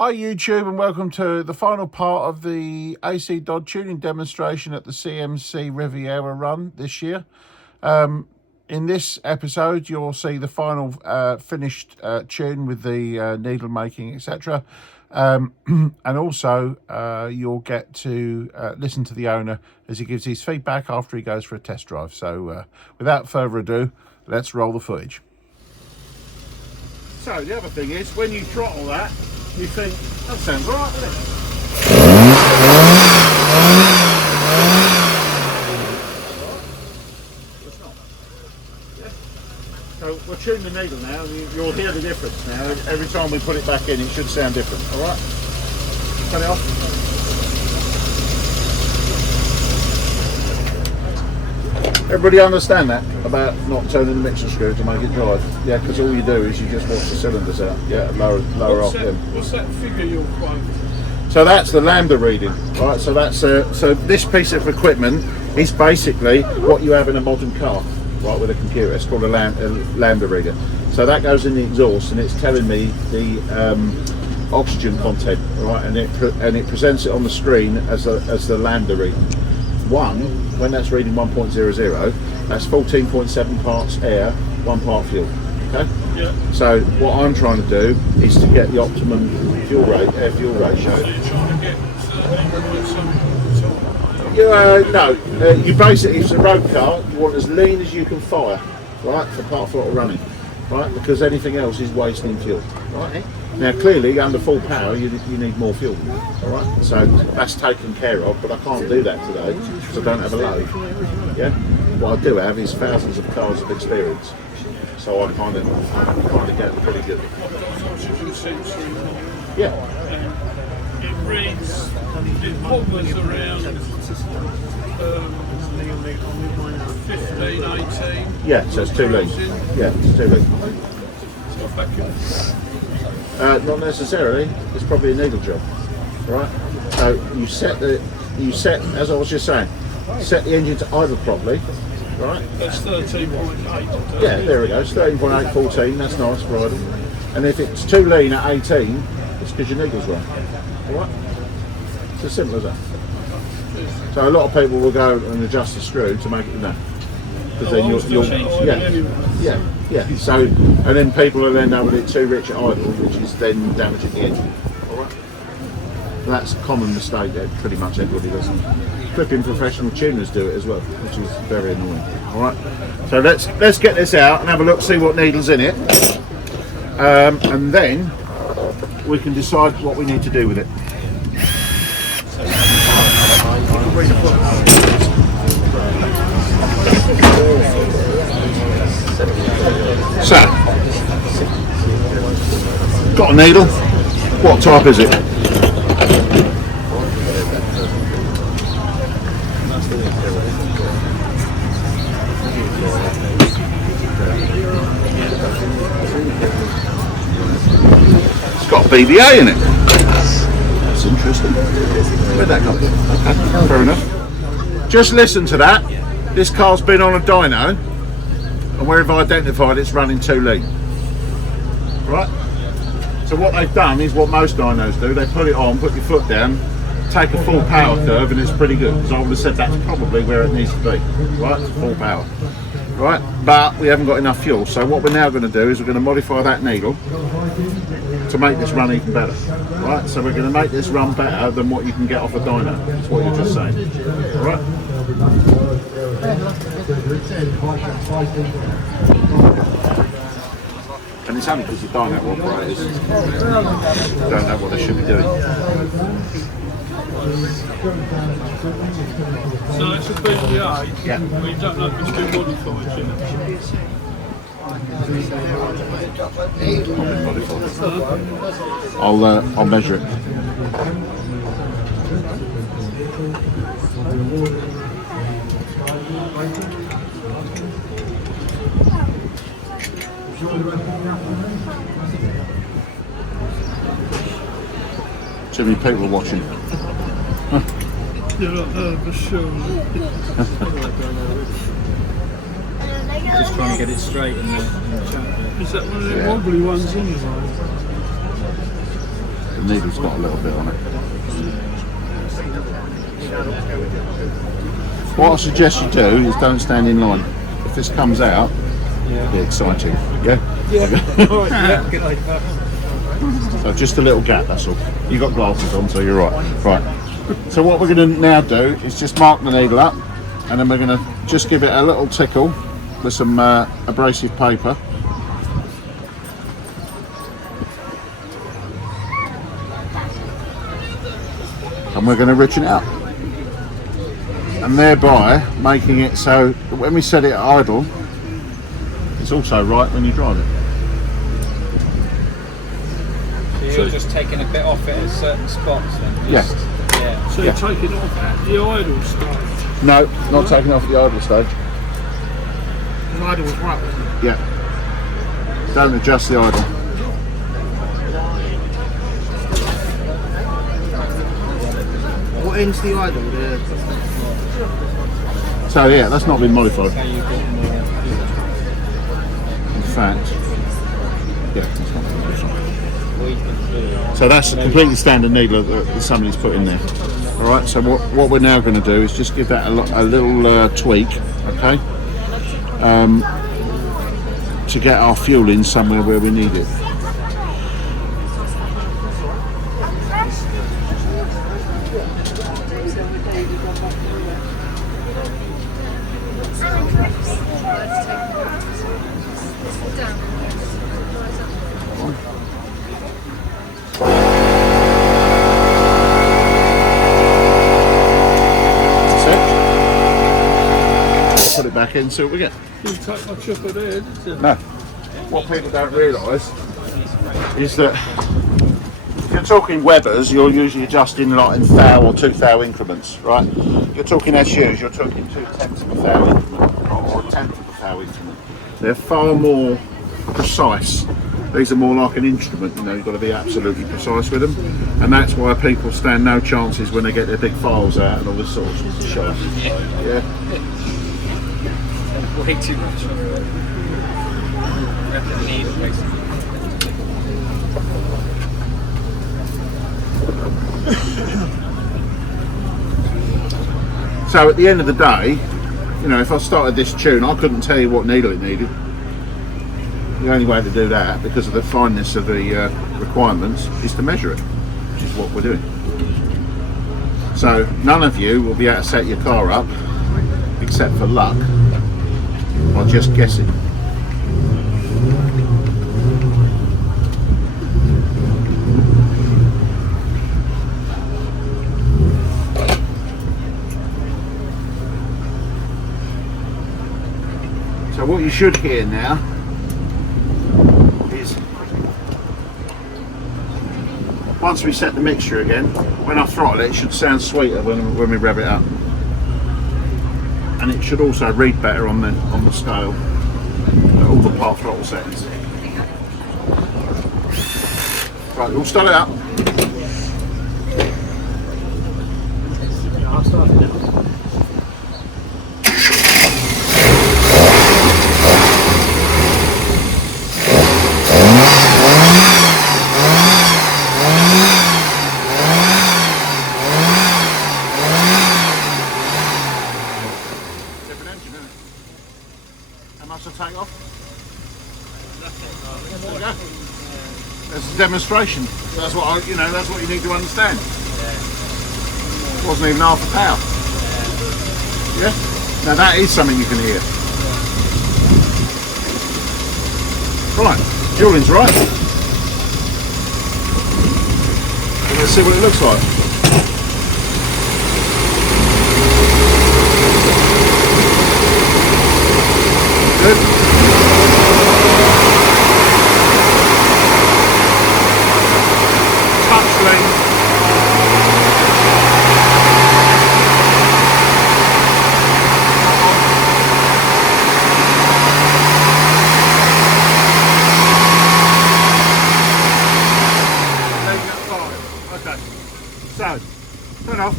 Hi YouTube, and welcome to the final part of the ACDodd tuning demonstration at the CMC Riviera run this year. In this episode you'll see the final finished tune with the needle making, etc. And also you'll get to listen to the owner as he gives his feedback after he goes for a test drive. So without further ado, let's roll the footage. So the other thing is, when you throttle that, you think, that sounds right, doesn't it? It's not. Yeah. So we'll tune the needle now, and you'll hear the difference now. Every time we put it back in, it should sound different. Alright? Turn it off. Everybody understand that about not turning the mixer screw to make it drive? Yeah, because all you do is you just wash the cylinders out. Yeah, lower off them. What's that figure you're quoting? So that's the lambda reading, right? So that's so this piece of equipment is basically what you have in a modern car, right, with a computer. It's called a lambda reader. So that goes in the exhaust, and it's telling me the oxygen content, right? And it presents it on the screen as the lambda reading. When that's reading 1.00, that's 14.7 parts air, 1 part fuel. Okay. Yeah. So what I'm trying to do is to get the optimum air fuel ratio. So you're trying to get You basically, it's a road car. You want as lean as you can fire, right, for part throttle running, right, because anything else is wasting fuel, right. Now clearly under full power you need more fuel, all right, so that's taken care of, but I can't do that today because I don't have a load. Yeah, what I do have is thousands of cars of experience, so I kind of get pretty good. Yeah. It reads, it hovers around 15, 18. Yeah, so it's too lean. Yeah, it's too lean. So back in. Not necessarily. It's probably a needle job, right? So you set, as I was just saying, set the engine to idle properly, right? That's 13.8. Yeah, there we go. It's 13.8, 14. That's nice for idle. And if it's too lean at 18, it's because your needle's wrong. All right? It's as simple as that. So a lot of people will go and adjust the screw to make it because then yeah. So, and then people will end up with it too rich at idle, which is then damaging the engine. All right. So that's a common mistake that pretty much everybody does. Flipping professional tuners do it as well, which is very annoying. All right. So let's get this out and have a look, see what needle's in it, and then we can decide what we need to do with it. So, got a needle. What type is it? It's got a BBA in it. That's interesting. Where'd that come from? Okay, fair enough. Just listen to that. This car's been on a dyno, and we've identified it's running too lean. Right? So what they've done is what most dynos do. They put it on, put your foot down, take a full power curve, and it's pretty good. Because I would have said that's probably where it needs to be. Right? Full power. Right? But we haven't got enough fuel. So what we're now going to do is we're going to modify that needle to make this run even better. Right? So we're going to make this run better than what you can get off a dyno. That's what you're just saying. Alright? And it's only because the dyno operators don't know what they should be doing. So it's a BBA, Yeah. but you don't know if it's been modified yet. I'll measure it. Too many people are watching. You're not nervous, sure. Just trying to get it straight in the chat bit. Is that one of the wobbly ones in there? needle's got a little bit on it. What I suggest you do is don't stand in line. If this comes out, it'll be exciting. Yeah? Yeah, good idea. So just a little gap, that's all. You got glasses on, so you're right. Right. So what we're going to now do is just mark the needle up, and then we're going to just give it a little tickle with some abrasive paper. And we're going to richen it out. And thereby making it so that when we set it at idle, it's also right when you drive it. So you're just taking a bit off it at certain spots then? Yeah. Yeah. So you're taking off at the idle stage? No, not taking off the idle stage. The idle was right, wasn't it? Yeah. Don't adjust the idle. What end's the idle? So yeah, that's not been modified. So you've got more. In fact, yeah, it's not been modified. We can do. So that's a completely standard needle that somebody's put in there. All right. So what we're now going to do is just give that a little tweak, okay, to get our fuel in somewhere where we need it. Put it back in, see what we get. You take my chipper there, didn't you? No. What people don't realise is that if you're talking Webers, you're usually adjusting like in thou or 2 thou increments, right? You're talking SUs, you're talking 2/10 of a thou increment or 1/10 of a thou increment. They're far more precise. These are more like an instrument, you know, you've got to be absolutely precise with them. And that's why people stand no chances when they get their big files out and all this sort of shit. Yeah. Way too much. Grab the needle basically. So at the end of the day, you know, if I started this tune, I couldn't tell you what needle it needed. The only way to do that, because of the fineness of the requirements, is to measure it, which is what we're doing. So none of you will be able to set your car up, except for luck, by just guessing. So what you should hear now is, once we set the mixture again, when I throttle it, it should sound sweeter when we rev it up. And it should also read better on the scale at all the part throttle settings. Right, we'll start it up. I'll start it now. Take off. There we go. That's a demonstration. That's what that's what you need to understand. It wasn't even half a power. Yeah. Now that is something you can hear. Right. Julian's right. So let's see what it looks like. Good. Touch lane. There you go, 5. Okay. So, turn off.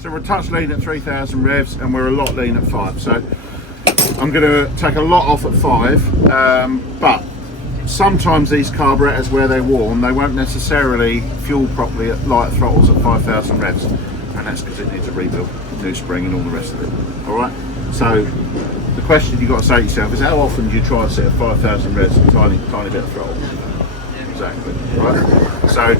So we're touch lean at 3,000 revs and we're a lot lean at 5. So I'm going to take a lot off at 5, but sometimes these carburetors, where they're worn, they won't necessarily fuel properly at light throttles at 5,000 revs, and that's because it needs a rebuild, new spring and all the rest of it. All right. So the question you've got to say to yourself is, how often do you try to set at 5,000 revs a tiny bit of throttle? Exactly. Right. So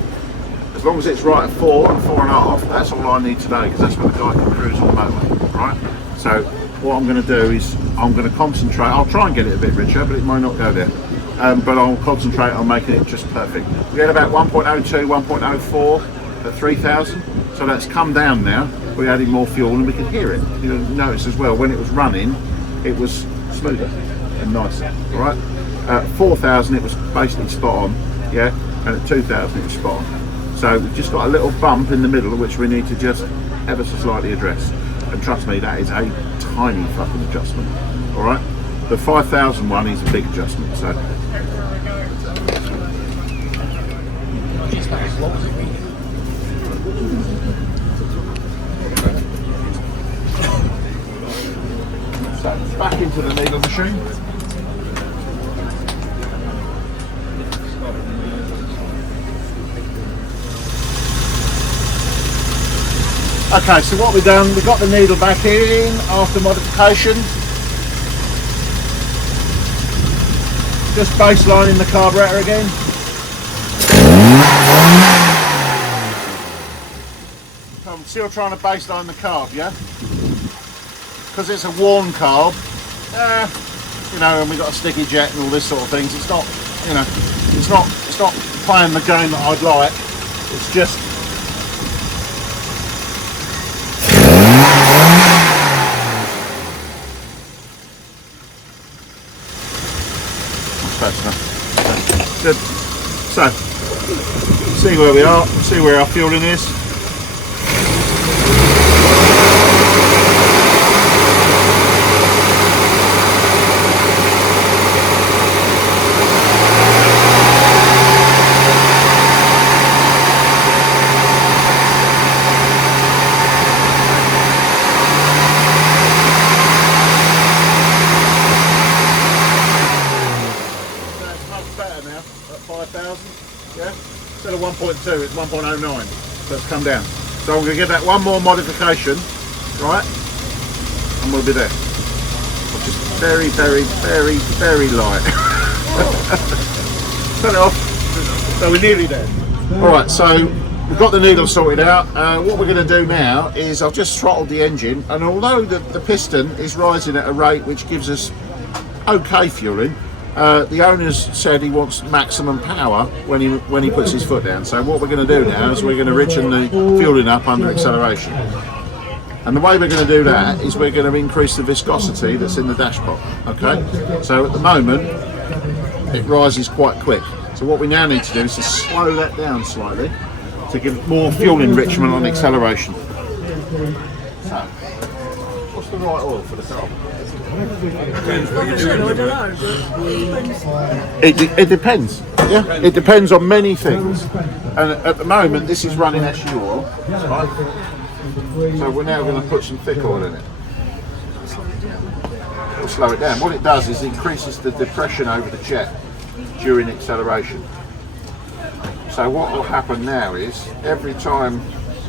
as long as it's right at 4 and 4.5, that's all I need today, because that's what the guy can cruise on the motorway. Right. So what I'm going to do is I'm going to concentrate. I'll try and get it a bit richer, but it might not go there. But I'll concentrate on making it just perfect. We had about 1.02, 1.04 at 3,000, so that's come down now. We're adding more fuel and we can hear it. You'll notice as well, when it was running, it was smoother and nicer. All right. At 4,000, it was basically spot on, yeah, and at 2,000, it was spot on. So we've just got a little bump in the middle, which we need to just ever so slightly address. And trust me, that is a tiny fucking adjustment. All right. The 5,000 one is a big adjustment. So. So back into the needle machine. Okay, so what we've done, we got the needle back in after modification. Just baselining the carburetor again. I'm still trying to baseline the carb, yeah? Because it's a worn carb, you know, and we've got a sticky jet and all this sort of things. It's not, you know, it's not playing the game that I'd like. It's just good. So, see where we are, see where our fueling is. Yeah, instead of 1.2 it's 1.09, so it's come down. So I'm going to give that one more modification, right, and we'll be there. I'm just very, very, very, very light. Turn it off. So we're nearly there. Alright, so we've got the needle sorted out. What we're going to do now is I've just throttled the engine, and although the piston is rising at a rate which gives us okay fueling, the owner's said he wants maximum power when he puts his foot down. So what we're going to do now is we're going to richen the fueling up under acceleration. And the way we're going to do that is we're going to increase the viscosity that's in the dash pot. Okay. So at the moment it rises quite quick. So what we now need to do is to slow that down slightly to give more fuel enrichment on acceleration. So, what's the right oil for the car? It depends. Yeah, it depends on many things. And at the moment, this is running SU oil, right? So we're now going to put some thick oil in it. It'll slow it down. What it does is increases the depression over the jet during acceleration. So what will happen now is every time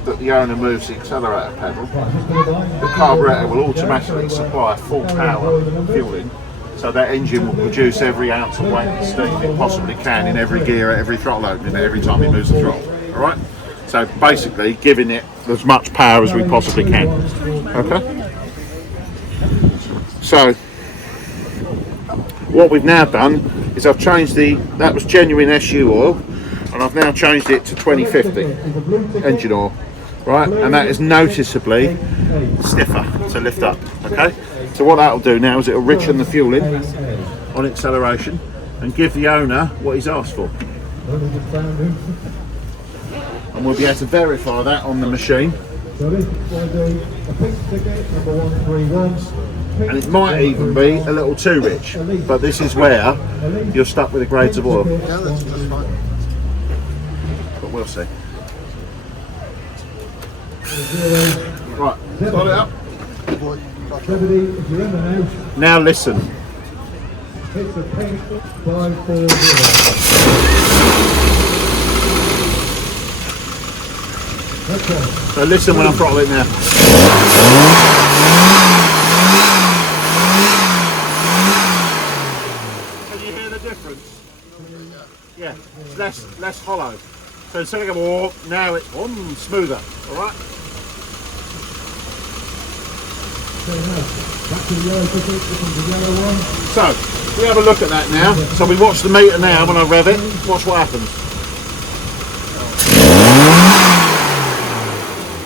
that the owner moves the accelerator pedal, the carburetor will automatically supply full power fueling, so that engine will produce every ounce of weight and steam it possibly can in every gear, at every throttle opening, every time it moves the throttle. All right. So basically, giving it as much power as we possibly can. Okay. So what we've now done is I've changed that was genuine SU oil, and I've now changed it to 2050 engine oil. Right, and that is noticeably stiffer to lift up. Okay, so what that'll do now is it'll richen the fueling on acceleration and give the owner what he's asked for. And we'll be able to verify that on the machine. And it might even be a little too rich, but this is where you're stuck with the grades of oil. Yeah, that's fine. But we'll see. Right, start it up. Now listen. It's a pink 540. Okay. So listen when I throttle it now. Can you hear the difference? Yeah, it's less hollow. So instead of going, oh, now it's smoother. All right. Back to the yellow ticket, this one's the yellow one. So, we have a look at that now. So we watch the meter now when I rev it. Watch what happens.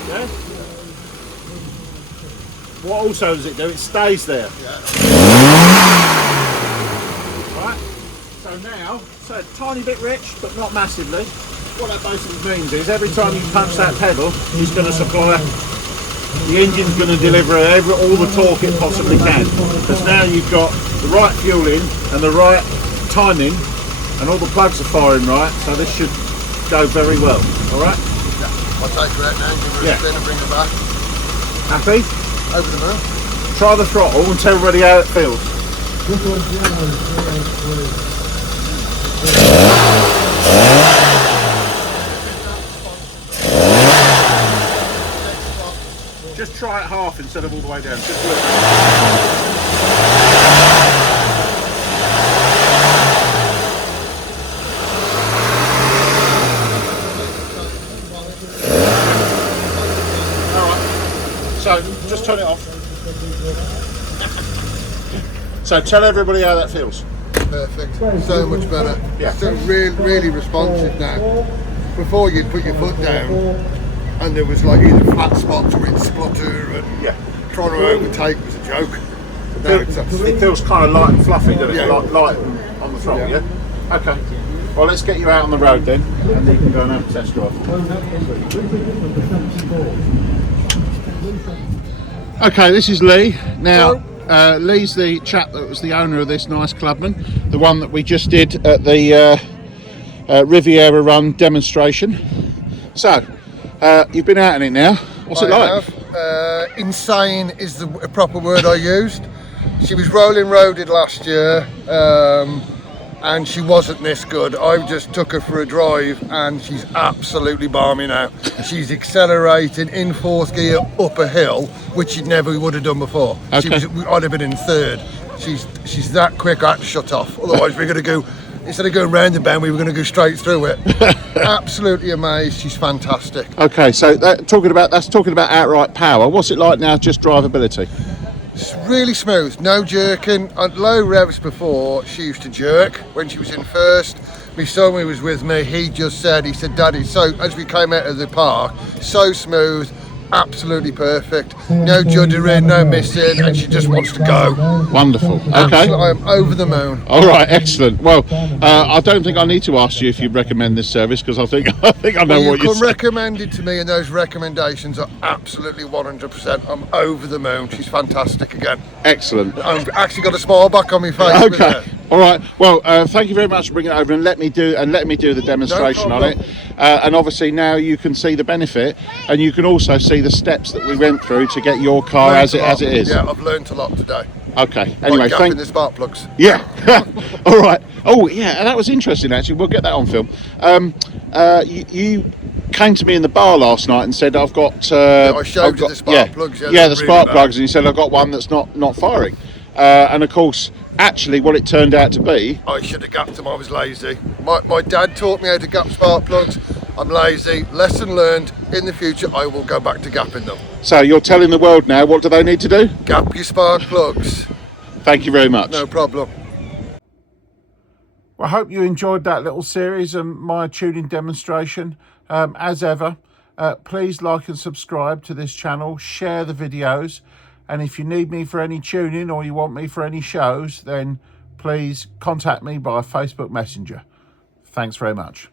Yeah? What also does it do? It stays there. Right? So now, so a tiny bit rich, but not massively. What that basically means is every time you punch that pedal, it's going to supply. The engine's going to deliver all the torque it possibly can, because now you've got the right fueling and the right timing, and all the plugs are firing right, so this should go very well. All right? Yeah. I'll take her out now and give her a spin and bring her back. Happy? Over the moon. Try the throttle and tell everybody how it feels. This one's yellow, 383. Just try it half instead of all the way down. Just look. Alright. So, just turn it off. So, tell everybody how that feels. Perfect. So much better. Yeah. So really responsive now. Before you'd put your foot down and there was like either flat spots or it'd splutter and trying to overtake was a joke. It feels kind of light and fluffy, doesn't it? Yeah. Light on the throttle, yeah? Okay. Well, let's get you out on the road then, and you can go and have a test drive. Okay, this is Lee. Now, Lee's the chap that was the owner of this nice Clubman, the one that we just did at the Riviera Run demonstration. So, you've been out in it now. What's it like? Insane is the proper word I used. She was rolling roaded last year, and she wasn't this good. I just took her for a drive, and she's absolutely balmy now. She's accelerating in fourth gear up a hill, which she never would have done before. Okay. I'd have been in third. She's that quick. I had to shut off. Otherwise, we're going to go. Instead of going round the bend, we were going to go straight through it. Absolutely amazed. She's fantastic. Okay, so talking about outright power. What's it like now? Just drivability. It's really smooth, no jerking. At low revs before, she used to jerk when she was in first. My son who was with me, he said, Daddy, so as we came out of the park, so smooth, absolutely perfect. No juddering, no missing, and she just wants to go. Wonderful. Okay. I'm over the moon. All right, excellent. Well, I don't think I need to ask you if you recommend this service, because I think I know what you you're can recommend it to me, and those recommendations are absolutely 100%. I'm over the moon. She's fantastic again. Excellent. I've actually got a smile back on my face. Okay. All right. Well, thank you very much for bringing it over and let me do the demonstration on it. And obviously now you can see the benefit, and you can also see the steps that we went through to get your car as it is. Yeah, I've learned a lot today. Okay. Anyway, thank the spark plugs. Yeah. All right. Oh, yeah. And that was interesting. Actually, we'll get that on film. You came to me in the bar last night and said, "I've got." I showed you the spark plugs. Yeah, the spark plugs, and you said, "I've got one that's not firing." And of course, actually, what it turned out to be. I should have gapped them. I was lazy. My dad taught me how to gap spark plugs. I'm lazy. Lesson learned. In the future, I will go back to gapping them. So you're telling the world now, what do they need to do? Gap your spark plugs. Thank you very much. No problem. Well, I hope you enjoyed that little series and my tuning demonstration. As ever, please like and subscribe to this channel, share the videos, and if you need me for any tuning or you want me for any shows, then please contact me by Facebook Messenger. Thanks very much.